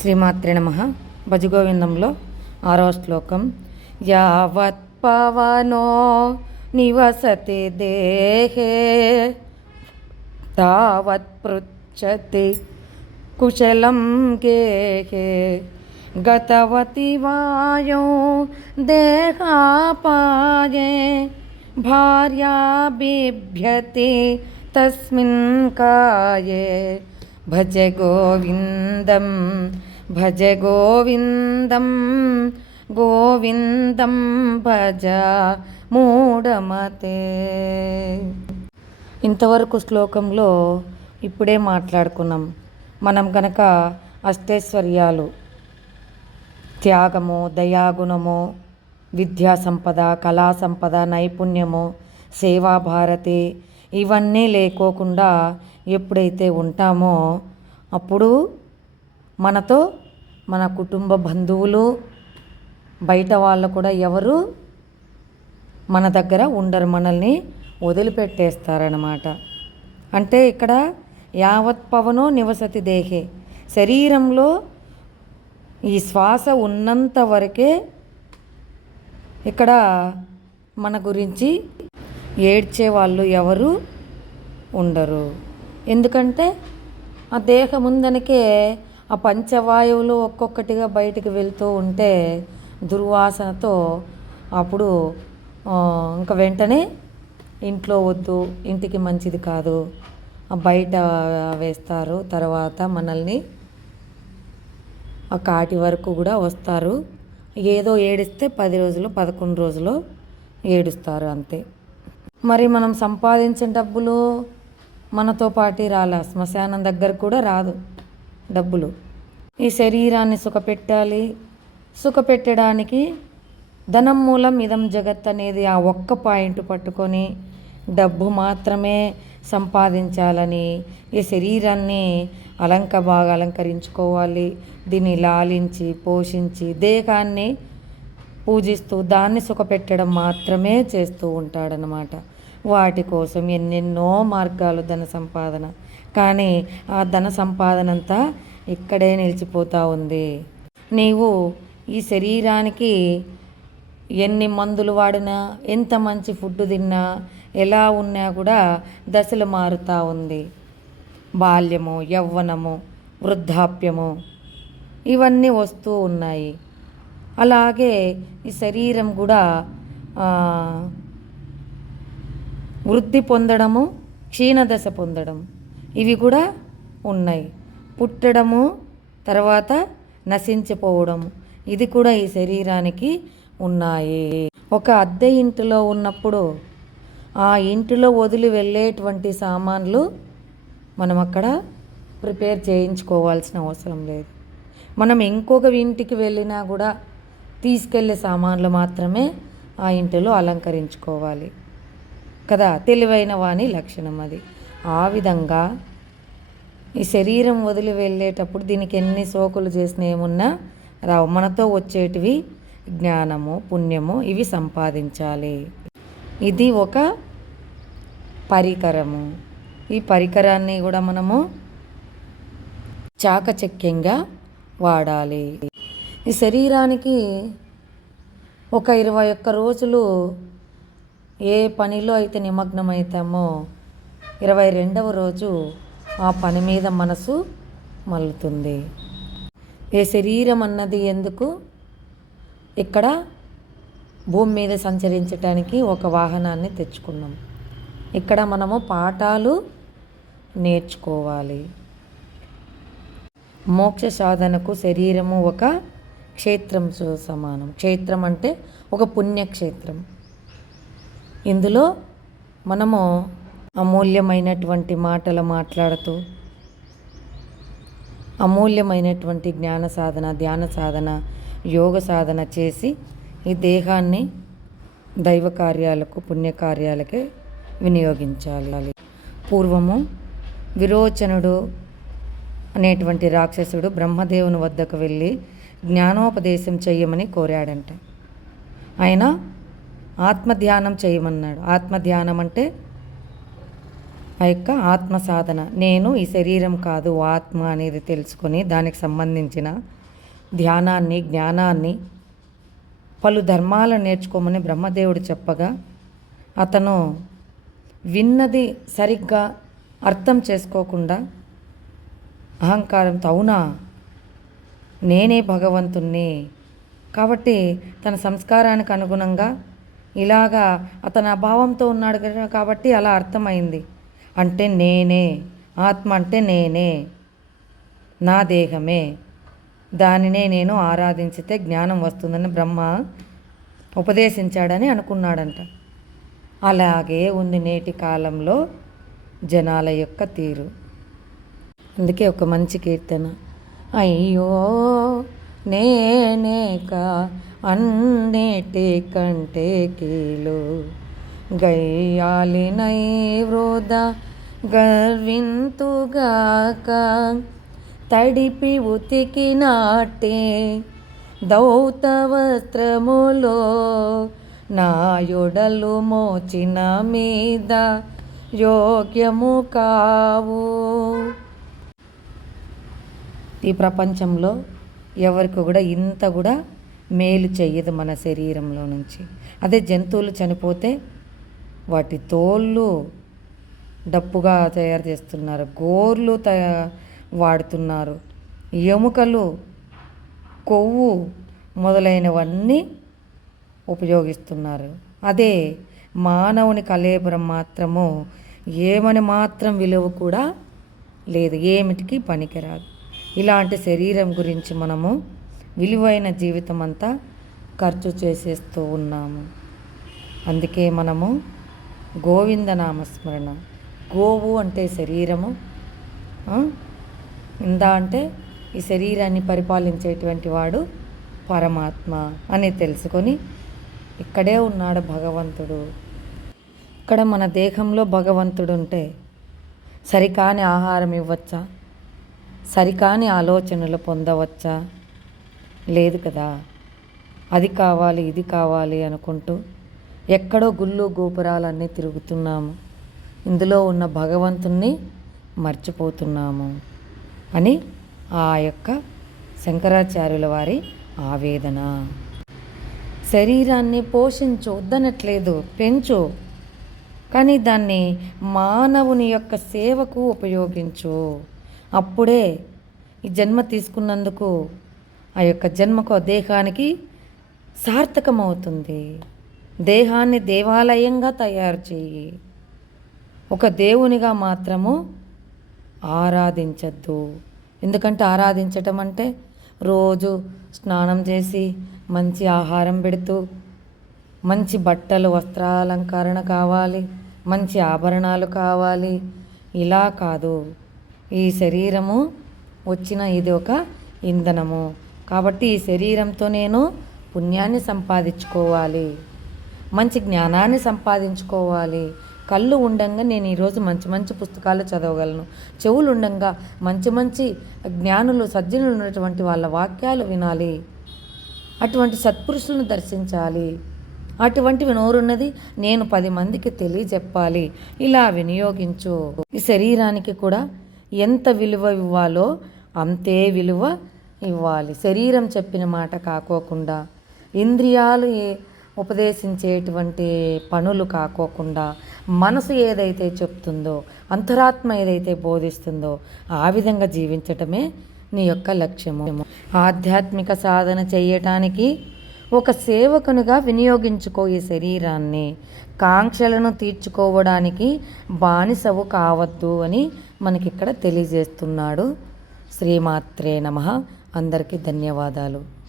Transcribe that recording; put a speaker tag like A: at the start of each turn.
A: శ్రీమాత్రి నమ. భజగోవిందంలో ఆరో శ్లోకం. యావత్ పవనో నివసతి దేహే తావత్ పృచ్చతి కుశలం గేహే. గతవతి వాయో దేహాపాయే భార్యా బిభ్యతి తస్మిన్ కాయే. భజ గోవిందం భజ గోవిందం గోవిందం భజ మూఢమతే. ఇంతవరకు శ్లోకంలో ఇప్పుడే మాట్లాడుకున్నాం. మనం గనక అష్టైశ్వర్యాలు త్యాగము దయాగుణము విద్యా సంపద కళా సంపద నైపుణ్యము సేవాభారతి ఇవన్నీ లేకోకుండా ఎప్పుడైతే ఉంటామో అప్పుడు మనతో మన కుటుంబ బంధువులు బయట వాళ్ళు కూడా ఎవరు మన దగ్గర ఉండరు మనల్ని వదిలిపెట్టేస్తారనమాట అంటే ఇక్కడ యావత్ పవనో నివసతి దేహే. శరీరంలో ఈ శ్వాస ఉన్నంత వరకే ఇక్కడ మన గురించి ఏడ్చే వాళ్ళు ఎవరు ఉండరు. ఎందుకంటే ఆ దేహం ఉందనికే ఆ పంచవాయువులు ఒక్కొక్కటిగా బయటికి వెళ్తూ ఉంటే దుర్వాసనతో అప్పుడు ఇంకా వెంటనే ఇంట్లో వద్దు ఇంటికి మంచిది కాదు బయట వేస్తారు. తర్వాత మనల్ని ఆ కాటి వరకు కూడా వస్తారు. ఏదో ఏడిస్తే పది రోజులు పదకొండు రోజులు ఏడుస్తారు అంతే. మరి మనం సంపాదించిన డబ్బులు మనతో పాటి రాలా? శ్మశానం దగ్గర కూడా రాదు. డబ్బులు. ఈ శరీరాన్ని సుఖపెట్టాలి. సుఖపెట్టడానికి ధనం మూలం ఇదం జగత్ అనేది ఆ ఒక్క పాయింట్ పట్టుకొని డబ్బు మాత్రమే సంపాదించాలని ఈ శరీరాన్ని అలంక బాగా అలంకరించుకోవాలి. దీన్ని లాలించి పోషించి దేహాన్ని పూజిస్తూ దాన్ని సుఖపెట్టడం మాత్రమే చేస్తూ ఉంటాడనమాట వాటి కోసం ఎన్నెన్నో మార్గాలు ధన సంపాదన. కానీ ఆ ధన సంపాదన అంతా ఇక్కడే నిలిచిపోతూ ఉంది. నీవు ఈ శరీరానికి ఎన్ని మందులు వాడినా ఎంత మంచి ఫుడ్ తిన్నా ఎలా ఉన్నా కూడా దశలు మారుతూ ఉంది. బాల్యము యవ్వనము వృద్ధాప్యము ఇవన్నీ వస్తూ ఉన్నాయి. అలాగే ఈ శరీరం కూడా వృద్ధి పొందడము క్షీణదశ పొందడం. ఇవి కూడా ఉన్నాయి. పుట్టడము తర్వాత నశించిపోవడము. ఇది కూడా ఈ శరీరానికి ఉన్నాయి. ఒక అద్దె ఇంటిలో ఉన్నప్పుడు ఆ ఇంటిలో వదిలి వెళ్ళేటువంటి సామాన్లు మనం అక్కడ ప్రిపేర్ చేయించుకోవాల్సిన అవసరం లేదు. మనం ఇంకొక ఇంటికి వెళ్ళినా కూడా తీసుకెళ్ళే సామాన్లు మాత్రమే ఆ ఇంటిలో అలంకరించుకోవాలి. కదా? తెలివైన వాని లక్షణం అది. ఆ విధంగా ఈ శరీరం వదిలి వెళ్ళేటప్పుడు దీనికి ఎన్ని సోకులు చేసిన ఏమున్నా రావు. మనతో వచ్చేటివి జ్ఞానము పుణ్యము ఇవి సంపాదించాలి. ఇది ఒక పరికరము. ఈ పరికరాన్ని కూడా మనము చాకచక్యంగా వాడాలి. ఈ శరీరానికి ఒక ఇరవై ఒక్క రోజులు ఏ పనిలో అయితే నిమగ్నమవుతామో ఇరవై రెండవ రోజు ఆ పని మీద మనసు మల్లుతుంది. ఏ శరీరం అన్నది ఎందుకు? ఇక్కడ భూమి మీద సంచరించడానికి ఒక వాహనాన్ని తెచ్చుకున్నాం. ఇక్కడ మనము పాఠాలు నేర్చుకోవాలి. మోక్ష సాధనకు శరీరము ఒక క్షేత్రం సమానం. క్షేత్రం అంటే ఒక పుణ్యక్షేత్రం. ఇందులో మనము అమూల్యమైనటువంటి మాటలు మాట్లాడుతూ అమూల్యమైనటువంటి జ్ఞాన సాధన ధ్యాన సాధన యోగ సాధన చేసి ఈ దేహాన్ని దైవ కార్యాలకు పుణ్యకార్యాలకే వినియోగించాలి. పూర్వము విరోచనుడు అనేటువంటి రాక్షసుడు బ్రహ్మదేవుని వద్దకు వెళ్ళి జ్ఞానోపదేశం చేయమని కోరాడంట. ఆయన ఆత్మధ్యానం చేయమన్నాడు ఆత్మధ్యానం అంటే ఆ యొక్క ఆత్మ సాధన. నేను ఈ శరీరం కాదు ఆత్మ అనేది తెలుసుకొని దానికి సంబంధించిన ధ్యానాన్ని జ్ఞానాన్ని పలు ధర్మాలను నేర్చుకోమని బ్రహ్మదేవుడు చెప్పగా అతను విన్నది సరిగ్గా అర్థం చేసుకోకుండా అహంకారంతో అవునా? నేనే భగవంతుణ్ణి. కాబట్టి తన సంస్కారానికి అనుగుణంగా ఇలాగా అతను అభావంతో ఉన్నాడు కదా కాబట్టి అలా అర్థమైంది. అంటే నేనే. ఆత్మ అంటే నేనే. నా దేహమే. దానినే నేను ఆరాధించితే జ్ఞానం వస్తుందని బ్రహ్మ ఉపదేశించాడని అనుకున్నాడంట. అలాగే ఉంది నేటి కాలంలో జనాల యొక్క తీరు. అందుకే ఒక మంచి కీర్తన. అయ్యో నేనేక అన్నిటి కంటే కీలు. గయ్యాలినై వృధ గర్వింతుగాక తడిపి ఉతికినాటే దౌత వస్త్రములో నాయుడలు మోచిన మీద యోగ్యము కావు. ఈ ప్రపంచంలో ఎవరికి కూడా ఇంత కూడా మేలు చెయ్యదు మన శరీరంలో నుంచి. అదే జంతువులు చనిపోతే వాటి తోళ్ళు డప్పుగా తయారు చేస్తున్నారు. గోర్లు తయా వాడుతున్నారు. ఎముకలు కొవ్వు మొదలైనవన్నీ ఉపయోగిస్తున్నారు. అదే మానవుని కలేబరం మాత్రము ఏమని మాత్రం విలువ కూడా లేదు. ఏమిటికి పనికిరాదు. ఇలాంటి శరీరం గురించి మనము విలువైన జీవితం అంతా ఖర్చు చేసేస్తూ ఉన్నాము. అందుకే మనము గోవిందనామస్మరణ. గోవు అంటే శరీరము. ఇంద ఇందా అంటే ఈ శరీరాన్ని పరిపాలించేటువంటి వాడు పరమాత్మ అని తెలుసుకొని ఇక్కడే ఉన్నాడు భగవంతుడు. ఇక్కడ మన దేహంలో భగవంతుడు ఉంటే సరికాని ఆహారం ఇవ్వచ్చా? సరికాని ఆలోచనలు పొందవచ్చా? లేదు కదా. అది కావాలి ఇది కావాలి అనుకుంటూ ఎక్కడో గుళ్ళు గోపురాలన్నీ తిరుగుతున్నాము. ఇందులో ఉన్న భగవంతుణ్ణి మర్చిపోతున్నాము అని ఆ యొక్క శంకరాచార్యుల వారి ఆవేదన. శరీరాన్ని పోషించు వద్దనట్లేదు పెంచు. కానీ దాన్ని మానవుని యొక్క సేవకు ఉపయోగించు. అప్పుడే ఈ జన్మ తీసుకున్నందుకు ఆ యొక్క జన్మకు దేహానికి సార్థకమవుతుంది. దేహాన్ని దేవాలయంగా తయారు చేయి ఒక దేవునిగా మాత్రము ఆరాధించద్దు. ఎందుకంటే ఆరాధించటం అంటే రోజు స్నానం చేసి మంచి ఆహారం పెడుతూ మంచి బట్టలు వస్త్రాలంకరణ కావాలి మంచి ఆభరణాలు కావాలి. ఇలా కాదు. ఈ శరీరము వచ్చిన ఇది ఒక ఇంధనము. కాబట్టి ఈ శరీరంతో నేను పుణ్యాన్ని సంపాదించుకోవాలి. మంచి జ్ఞానాన్ని సంపాదించుకోవాలి. కళ్ళు ఉండంగా నేను ఈరోజు మంచి మంచి పుస్తకాలు చదవగలను. చెవులు ఉండంగా మంచి మంచి జ్ఞానులు సజ్జనులు ఉన్నటువంటి వాళ్ళ వాక్యాలు వినాలి. అటువంటి సత్పురుషులను దర్శించాలి. అటువంటివి నోరున్నది నేను పది మందికి తెలియజెప్పాలి. ఇలా వినియోగించు. ఈ శరీరానికి కూడా ఎంత విలువ ఇవ్వాలో అంతే విలువ ఇవ్వాలి. శరీరం చెప్పిన మాట కాకోకుండా. ఇంద్రియాలు ఏ- ఉపదేశించేటువంటి పనులు కాకోకుండా మనసు ఏదైతే చెప్తుందో అంతరాత్మ ఏదైతే బోధిస్తుందో ఆ విధంగా జీవించటమే నీ యొక్క లక్ష్యము. ఆధ్యాత్మిక సాధన చేయటానికి ఒక సేవకునిగా వినియోగించుకో ఈ శరీరాన్ని. కాంక్షలను తీర్చుకోవడానికి బానిసవు కావద్దు అని మనకిక్కడ తెలియజేస్తున్నాడు. శ్రీమాత్రే నమ. అందరికీ ధన్యవాదాలు.